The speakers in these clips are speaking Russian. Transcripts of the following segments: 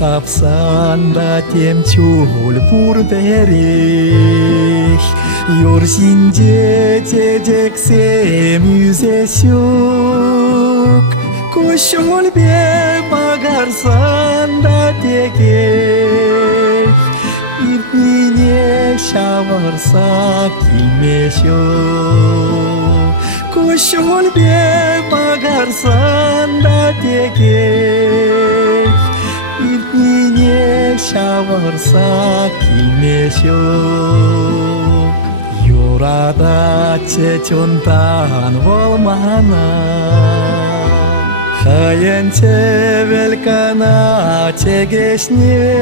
сапсан да темчул бурберех Юрсинде тедексем yüzesyok Kuşul be bagarsan da tekek İrtniне çавăрса килме Kuşul be bagarsan da tekek İrtniне çавăрса килме Юрада чечунтан волмана Хайын чевелкана чегешне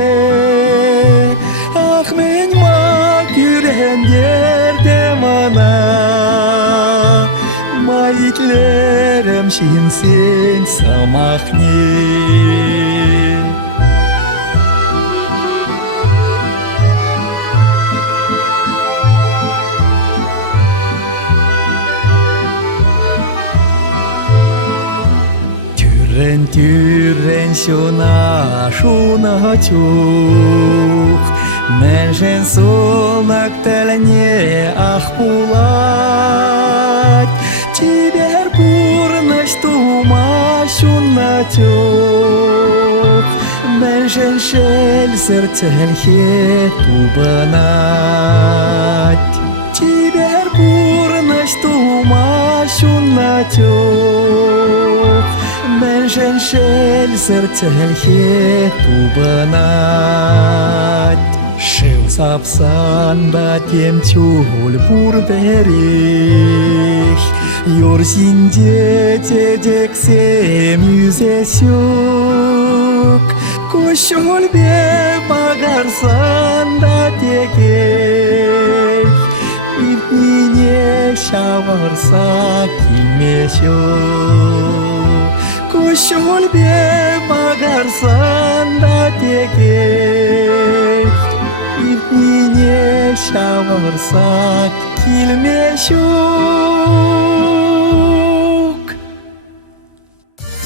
Ах мен мак юрен ерде мана Маитлерем шинсен самахне Türen şuna çuk Menschen solnak telne ах пулать Тибер бурнаш тума şuna çuk Menschen şel sertelhe tubanat Тибер бурнаш тума şuna çuk Menschen şel sertelhe tubanat Şev sapsan da temçul burberek Yorsinde tedeksem yüzesyok Kuşul be bagarsan da tekek İrtniне çавăрса килме Kuşul be bagarsan da tekek İrtniне çавăрса килме